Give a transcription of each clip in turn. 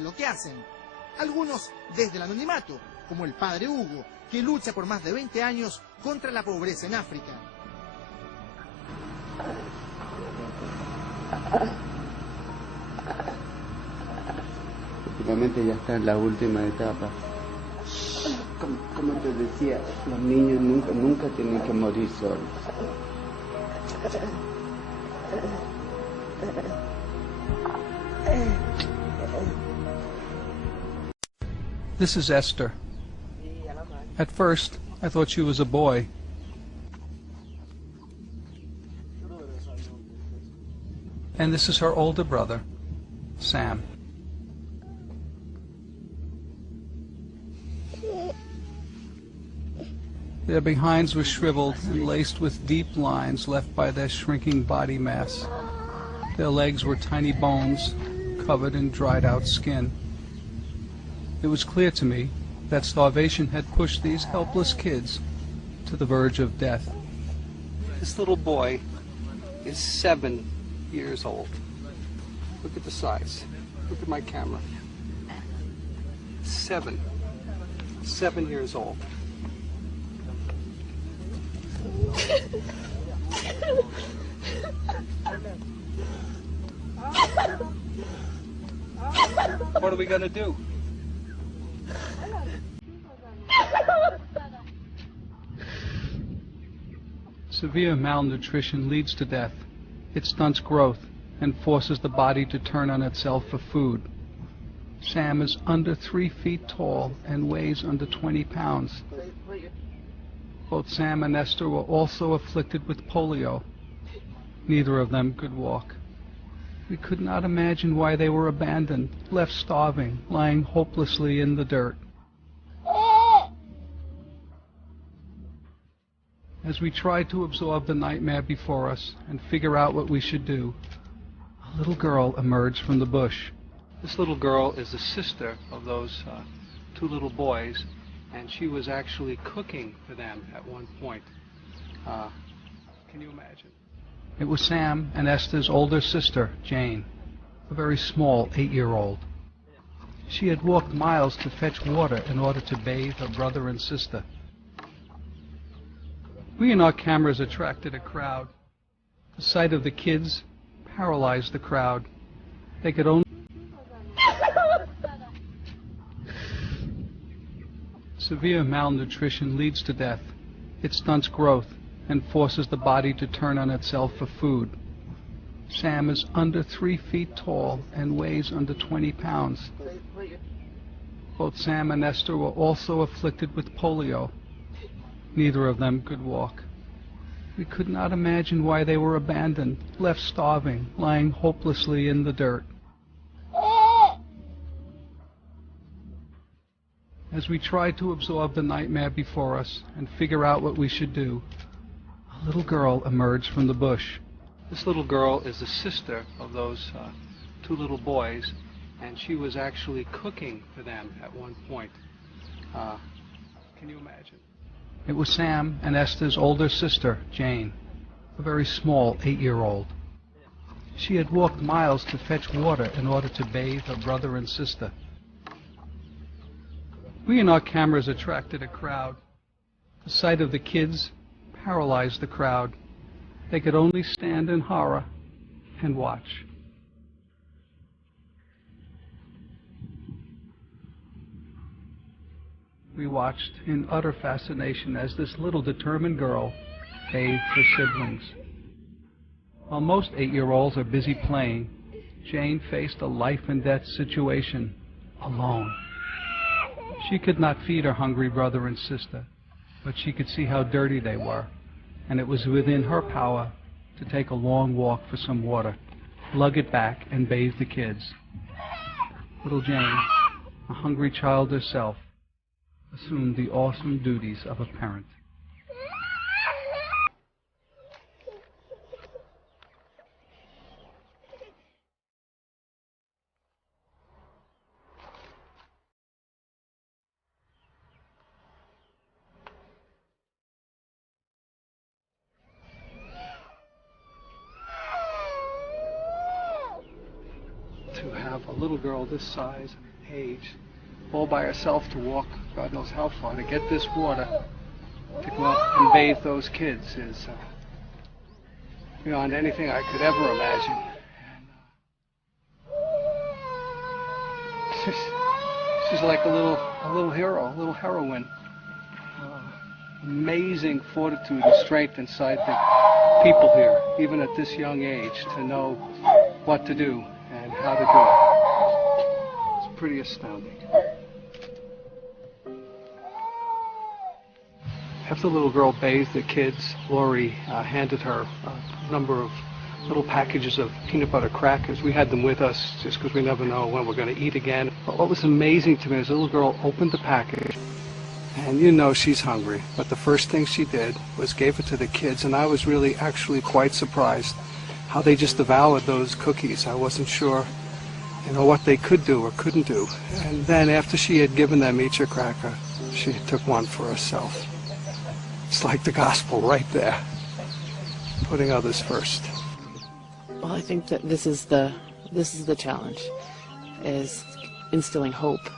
lo que hacen. Algunos desde el anonimato, como el padre Hugo, que lucha por más de 20 años contra la pobreza en África. Últimamente ya está en la última etapa. Como te decía, los niños nunca tienen que morir solos. This is Esther. At first, I thought she was a boy. And this is her older brother, Sam. Their behinds were shriveled and laced with deep lines left by their shrinking body mass. Their legs were tiny bones covered in dried-out skin. It was clear to me that starvation had pushed these helpless kids to the verge of death. This little boy is 7 years old. Look at the size. Look at my camera. 7 years old. What are we gonna do? Severe malnutrition leads to death. It stunts growth and forces the body to turn on itself for food. Sam is under 3 feet tall and weighs under 20 pounds. Both Sam and Esther were also afflicted with polio. Neither of them could walk. We could not imagine why they were abandoned, left starving, lying hopelessly in the dirt. As we tried to absorb the nightmare before us and figure out what we should do, a little girl emerged from the bush. This little girl is the sister of those 2 little boys, and she was actually cooking for them at one point. Can you imagine? It was Sam and Esther's older sister, Jane, a very small 8-year-old. She had walked miles to fetch water in order to bathe her brother and sister. We and our cameras attracted a crowd. The sight of the kids paralyzed the crowd. They could only... Severe malnutrition leads to death. It stunts growth and forces the body to turn on itself for food. Sam is under 3 feet tall and weighs under 20 pounds. Both Sam and Esther were also afflicted with polio. Neither of them could walk. We could not imagine why they were abandoned, left starving, lying hopelessly in the dirt. As we tried to absorb the nightmare before us and figure out what we should do, a little girl emerged from the bush. This little girl is the sister of those 2 little boys, and she was actually cooking for them at one point. Can you imagine? It was Sam and Esther's older sister, Jane, a very small 8-year-old. She had walked miles to fetch water in order to bathe her brother and sister. We and our cameras attracted a crowd. The sight of the kids paralyzed the crowd. They could only stand in horror and watch. We watched in utter fascination as this little determined girl bathed her siblings. While most 8-year-olds are busy playing, Jane faced a life-and-death situation alone. She could not feed her hungry brother and sister, but she could see how dirty they were, and it was within her power to take a long walk for some water, lug it back, and bathe the kids. Little Jane, a hungry child herself, assumed the awesome duties of a parent. To have a little girl this size and age, all by herself to walk God knows how far to get this water to go out and bathe those kids is beyond anything I could ever imagine. And she's like a little hero, a little heroine. Amazing fortitude and strength inside the people here, even at this young age, to know what to do and how to do it. It's pretty astounding. After the little girl bathed the kids, Lori handed her a number of little packages of peanut butter crackers. We had them with us just because we never know when we're going to eat again. But what was amazing to me is the little girl opened the package, and you know she's hungry, but the first thing she did was gave it to the kids, and I was really actually quite surprised how they just devoured those cookies. I wasn't sure, what they could do or couldn't do. And then after she had given them each a cracker, she took one for herself. It's like the gospel right there, putting others first. Well, I think that this is the challenge, is instilling hope,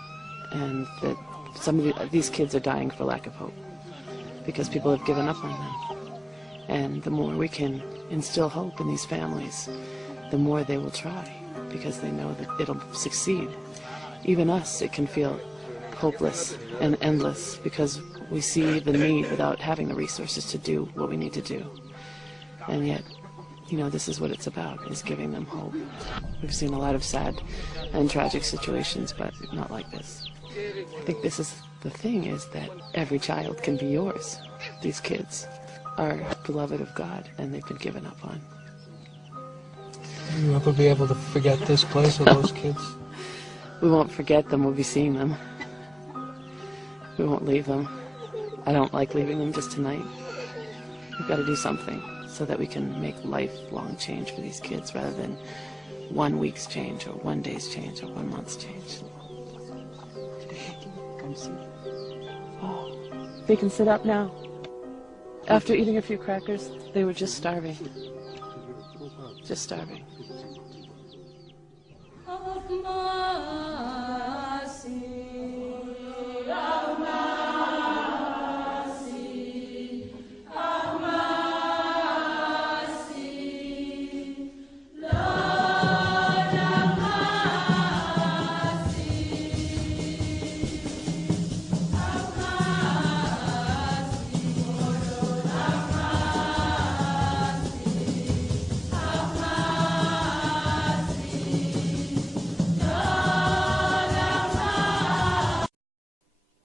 and that some of these kids are dying for lack of hope because people have given up on them. And the more we can instill hope in these families, the more they will try, because they know that it'll succeed. Even us, it can feel hopeless and endless because we see the need without having the resources to do what we need to do. And yet, this is what it's about, is giving them hope. We've seen a lot of sad and tragic situations, but not like this. I think this is the thing, is that every child can be yours. These kids are beloved of God, and they've been given up on. Will you ever be able to forget this place or those kids? We won't forget them, we'll be seeing them. We won't leave them. I don't like leaving them just tonight. We've got to do something so that we can make lifelong change for these kids rather than 1 week's change or 1 day's change or 1 month's change. Come see. Oh, they can sit up now. After eating a few crackers, they were just starving. Just starving.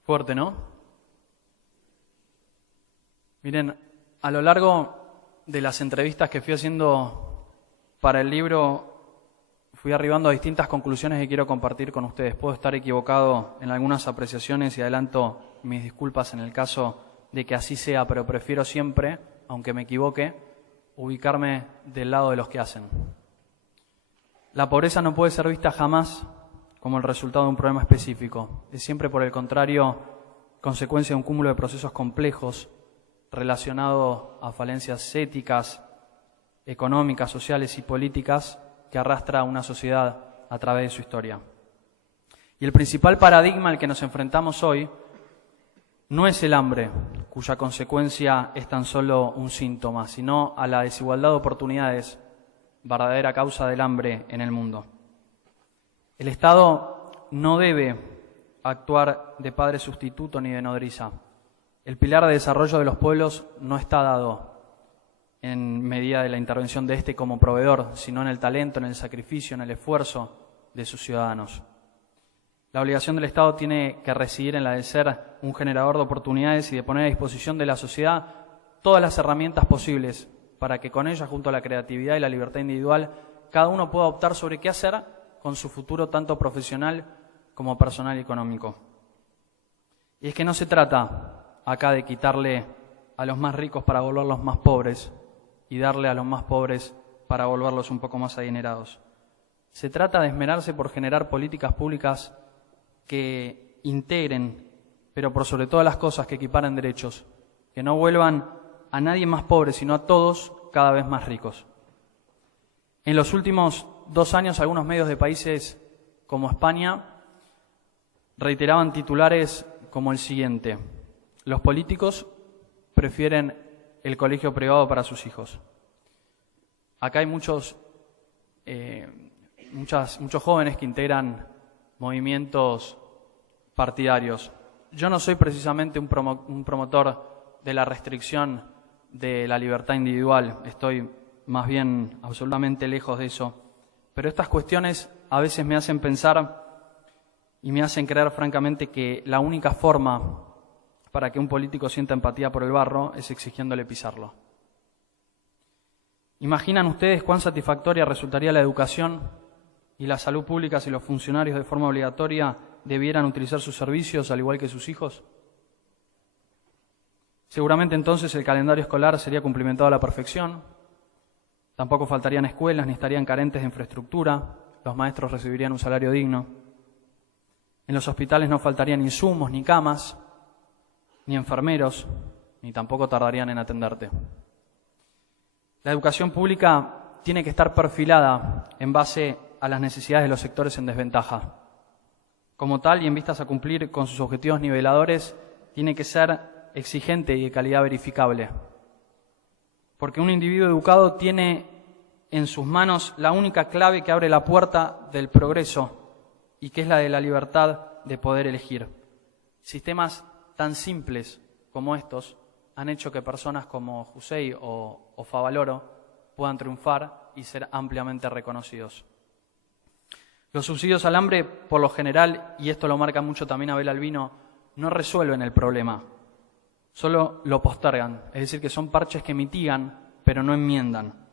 Fuerte, ¿no? Miren, a lo largo de las entrevistas que fui haciendo para el libro, fui arribando a distintas conclusiones que quiero compartir con ustedes. Puedo estar equivocado en algunas apreciaciones y adelanto mis disculpas en el caso de que así sea, pero prefiero siempre, aunque me equivoque, ubicarme del lado de los que hacen. La pobreza no puede ser vista jamás como el resultado de un problema específico. Es siempre, por el contrario, consecuencia de un cúmulo de procesos complejos relacionados a falencias éticas, económicas, sociales y políticas que arrastra a una sociedad a través de su historia. Y el principal paradigma al que nos enfrentamos hoy no es el hambre, cuya consecuencia es tan solo un síntoma, sino a la desigualdad de oportunidades, verdadera causa del hambre en el mundo. El Estado no debe actuar de padre sustituto ni de nodriza. El pilar de desarrollo de los pueblos no está dado en medida de la intervención de este como proveedor, sino en el talento, en el sacrificio, en el esfuerzo de sus ciudadanos. La obligación del Estado tiene que residir en la de ser un generador de oportunidades y de poner a disposición de la sociedad todas las herramientas posibles para que con ellas, junto a la creatividad y la libertad individual, cada uno pueda optar sobre qué hacer con su futuro tanto profesional como personal y económico. Y es que no se trata acá de quitarle a los más ricos para volverlos más pobres y darle a los más pobres para volverlos un poco más adinerados. Se trata de esmerarse por generar políticas públicas que integren, pero por sobre todas las cosas que equiparen derechos, que no vuelvan a nadie más pobre, sino a todos cada vez más ricos. En los últimos 2 años, algunos medios de países como España, reiteraban titulares como el siguiente: los políticos prefieren el colegio privado para sus hijos. Acá hay muchos jóvenes que integran movimientos partidarios. Yo no soy precisamente un promotor de la restricción de la libertad individual, estoy más bien absolutamente lejos de eso. Pero estas cuestiones a veces me hacen pensar y me hacen creer francamente que la única forma para que un político sienta empatía por el barro es exigiéndole pisarlo. ¿Imaginan ustedes cuán satisfactoria resultaría la educación y la salud pública si los funcionarios de forma obligatoria debieran utilizar sus servicios al igual que sus hijos? Seguramente entonces el calendario escolar sería cumplimentado a la perfección, tampoco faltarían escuelas ni estarían carentes de infraestructura, los maestros recibirían un salario digno, en los hospitales no faltarían insumos ni camas, ni enfermeros, ni tampoco tardarían en atenderte. La educación pública tiene que estar perfilada en base a las necesidades de los sectores en desventaja. Como tal, y en vistas a cumplir con sus objetivos niveladores, tiene que ser exigente y de calidad verificable. Porque un individuo educado tiene en sus manos la única clave que abre la puerta del progreso y que es la de la libertad de poder elegir. Sistemas tan simples como estos han hecho que personas como Jusey o Favaloro puedan triunfar y ser ampliamente reconocidos. Los subsidios al hambre, por lo general, y esto lo marca mucho también Abel Albino, no resuelven el problema, solo lo postergan, es decir, que son parches que mitigan, pero no enmiendan.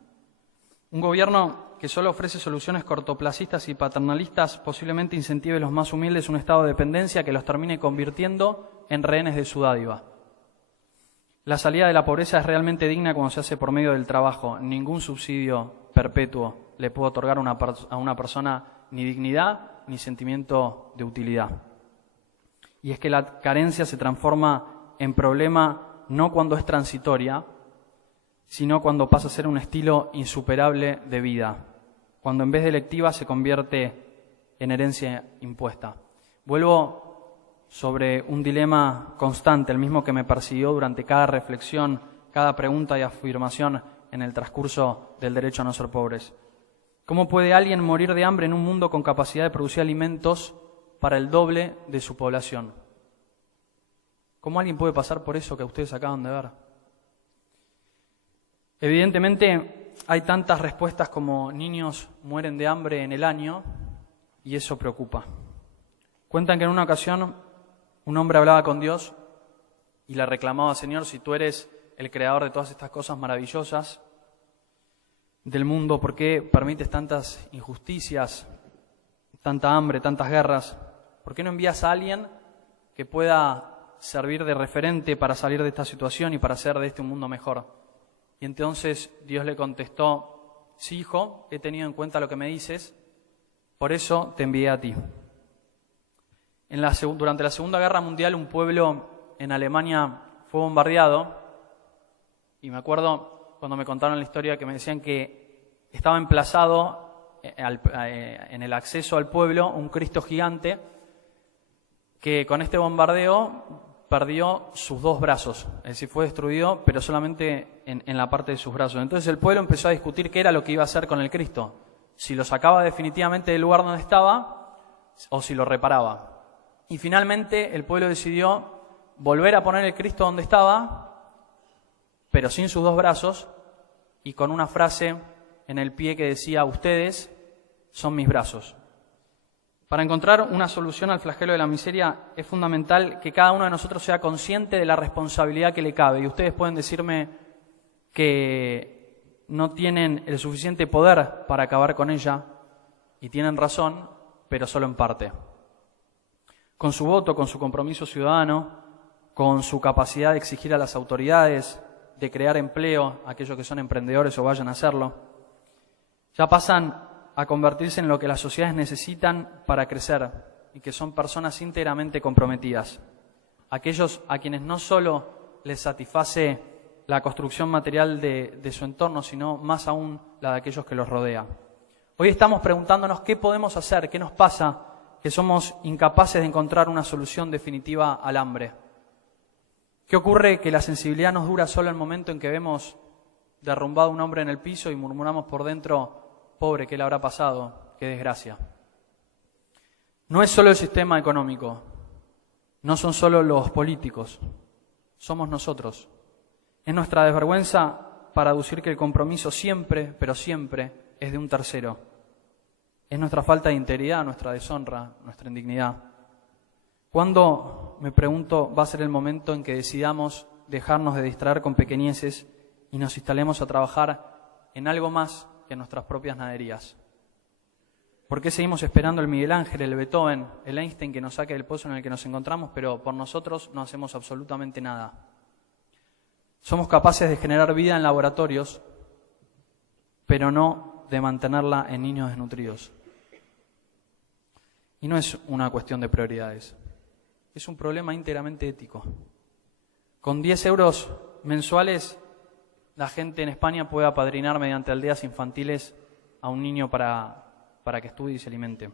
Un gobierno que solo ofrece soluciones cortoplacistas y paternalistas posiblemente incentive a los más humildes un estado de dependencia que los termine convirtiendo en rehenes de su dádiva. La salida de la pobreza es realmente digna cuando se hace por medio del trabajo. Ningún subsidio perpetuo le puede otorgar a una persona ni dignidad ni sentimiento de utilidad. Y es que la carencia se transforma en problema no cuando es transitoria, sino cuando pasa a ser un estilo insuperable de vida, cuando en vez de electiva se convierte en herencia impuesta. Vuelvo sobre un dilema constante, el mismo que me persiguió durante cada reflexión, cada pregunta y afirmación en el transcurso del derecho a no ser pobres. ¿Cómo puede alguien morir de hambre en un mundo con capacidad de producir alimentos para el doble de su población? ¿Cómo alguien puede pasar por eso que ustedes acaban de ver? Evidentemente hay tantas respuestas como niños mueren de hambre en el año y eso preocupa. Cuentan que en una ocasión un hombre hablaba con Dios y le reclamaba: Señor, si tú eres el creador de todas estas cosas maravillosas del mundo, ¿por qué permites tantas injusticias, tanta hambre, tantas guerras? ¿Por qué no envías a alguien que pueda servir de referente para salir de esta situación y para hacer de este un mundo mejor? Y entonces Dios le contestó: sí, hijo, he tenido en cuenta lo que me dices, por eso te envié a ti. Durante la Segunda Guerra Mundial, un pueblo en Alemania fue bombardeado, y me acuerdo cuando me contaron la historia que me decían que estaba emplazado en el acceso al pueblo un Cristo gigante que con este bombardeo perdió sus dos brazos, es decir, fue destruido, pero solamente en la parte de sus brazos. Entonces el pueblo empezó a discutir qué era lo que iba a hacer con el Cristo, si lo sacaba definitivamente del lugar donde estaba o si lo reparaba. Y finalmente el pueblo decidió volver a poner el Cristo donde estaba, pero sin sus dos brazos y con una frase en el pie que decía: ustedes son mis brazos. Para encontrar una solución al flagelo de la miseria es fundamental que cada uno de nosotros sea consciente de la responsabilidad que le cabe. Y ustedes pueden decirme que no tienen el suficiente poder para acabar con ella, y tienen razón, pero solo en parte. Con su voto, con su compromiso ciudadano, con su capacidad de exigir a las autoridades, de crear empleo a aquellos que son emprendedores o vayan a hacerlo, ya pasan a convertirse en lo que las sociedades necesitan para crecer y que son personas íntegramente comprometidas. Aquellos a quienes no solo les satisface la construcción material de su entorno, sino más aún la de aquellos que los rodea. Hoy estamos preguntándonos qué podemos hacer, qué nos pasa que somos incapaces de encontrar una solución definitiva al hambre. ¿Qué ocurre? Que la sensibilidad nos dura solo el momento en que vemos derrumbado a un hombre en el piso y murmuramos por dentro, pobre, ¿qué le habrá pasado? ¡Qué desgracia! No es solo el sistema económico, no son solo los políticos, somos nosotros. Es nuestra desvergüenza para aducir que el compromiso siempre, pero siempre, es de un tercero. Es nuestra falta de integridad, nuestra deshonra, nuestra indignidad. ¿Cuándo, me pregunto, va a ser el momento en que decidamos dejarnos de distraer con pequeñeces y nos instalemos a trabajar en algo más que nuestras propias naderías? ¿Por qué seguimos esperando el Miguel Ángel, el Beethoven, el Einstein que nos saque del pozo en el que nos encontramos, pero por nosotros no hacemos absolutamente nada? Somos capaces de generar vida en laboratorios, pero no de mantenerla en niños desnutridos. Y no es una cuestión de prioridades, es un problema íntegramente ético. Con 10 euros mensuales, la gente en España puede apadrinar mediante aldeas infantiles a un niño para que estudie y se alimente.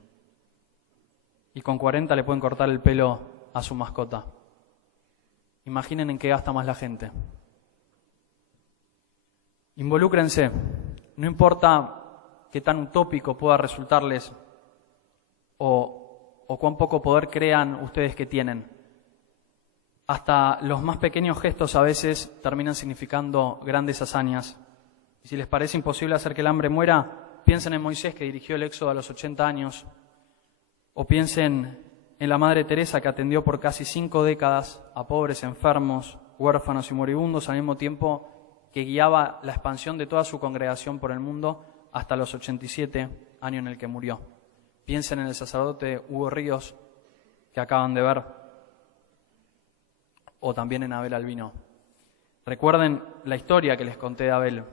Y con 40 le pueden cortar el pelo a su mascota. Imaginen en qué gasta más la gente. Involúcrense. No importa qué tan utópico pueda resultarles o cuán poco poder crean ustedes que tienen. Hasta los más pequeños gestos a veces terminan significando grandes hazañas. Y si les parece imposible hacer que el hambre muera, piensen en Moisés, que dirigió el Éxodo a los 80 años, o piensen en la Madre Teresa, que atendió por casi 5 décadas a pobres, enfermos, huérfanos y moribundos, al mismo tiempo que guiaba la expansión de toda su congregación por el mundo hasta los 87, año en el que murió. Piensen en el sacerdote Hugo Ríos, que acaban de ver, o también en Abel Albino. Recuerden la historia que les conté de Abel,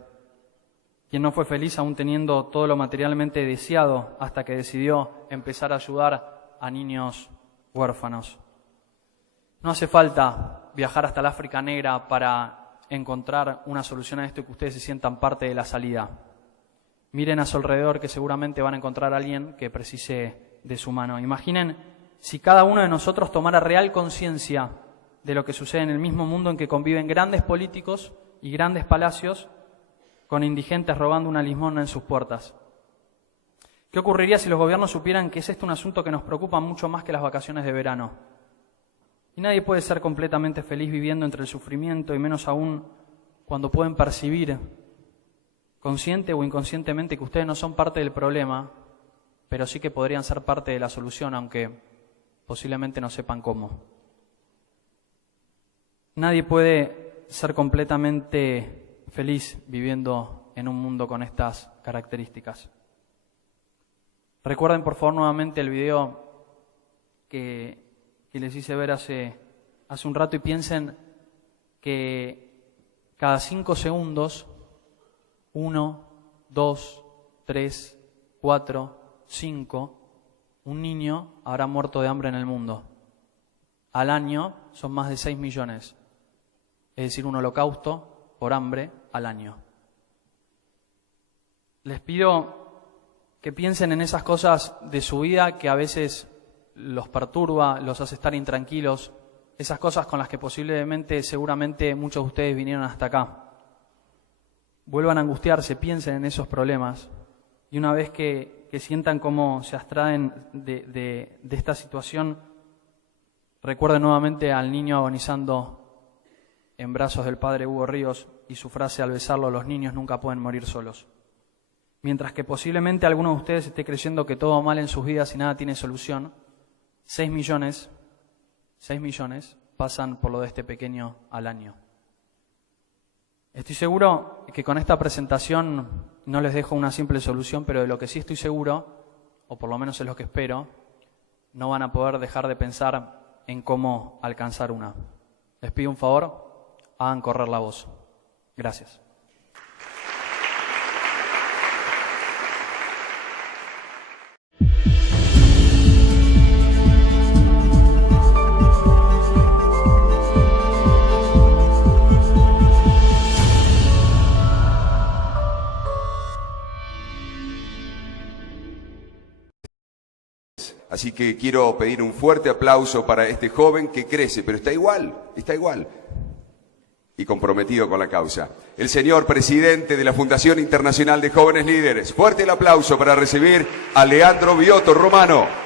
quien no fue feliz aún teniendo todo lo materialmente deseado hasta que decidió empezar a ayudar a niños huérfanos. No hace falta viajar hasta el África Negra para encontrar una solución a esto y que ustedes se sientan parte de la salida. Miren a su alrededor, que seguramente van a encontrar a alguien que precise de su mano. Imaginen si cada uno de nosotros tomara real conciencia de lo que sucede en el mismo mundo en que conviven grandes políticos y grandes palacios con indigentes robando una limosna en sus puertas. ¿Qué ocurriría si los gobiernos supieran que es este un asunto que nos preocupa mucho más que las vacaciones de verano? Y nadie puede ser completamente feliz viviendo entre el sufrimiento, y menos aún cuando pueden percibir, consciente o inconscientemente, que ustedes no son parte del problema, pero sí que podrían ser parte de la solución, aunque posiblemente no sepan cómo. Nadie puede ser completamente feliz viviendo en un mundo con estas características. Recuerden por favor nuevamente el video que les hice ver hace un rato y piensen que cada 5 segundos, 1, 2, 3, 4, 5, un niño habrá muerto de hambre en el mundo. Al año son más de 6 millones, es decir, un holocausto por hambre al año. Les pido que piensen en esas cosas de su vida que a veces los perturba, los hace estar intranquilos, esas cosas con las que posiblemente, seguramente muchos de ustedes vinieron hasta acá. Vuelvan a angustiarse, piensen en esos problemas y una vez que sientan cómo se abstraen de esta situación, recuerden nuevamente al niño agonizando en brazos del padre Hugo Ríos y su frase al besarlo: los niños nunca pueden morir solos. Mientras que posiblemente alguno de ustedes esté creyendo que todo va mal en sus vidas y nada tiene solución, 6 millones pasan por lo de este pequeño al año. Estoy seguro que con esta presentación no les dejo una simple solución, pero de lo que sí estoy seguro, o por lo menos es lo que espero, no van a poder dejar de pensar en cómo alcanzar una. Les pido un favor, hagan correr la voz. Gracias. Así Así que quiero pedir un fuerte aplauso para este joven que crece, pero está igual, y comprometido con la causa. El señor presidente de la Fundación Internacional de Jóvenes Líderes. Fuerte el aplauso para recibir a Leandro Biotto Romano.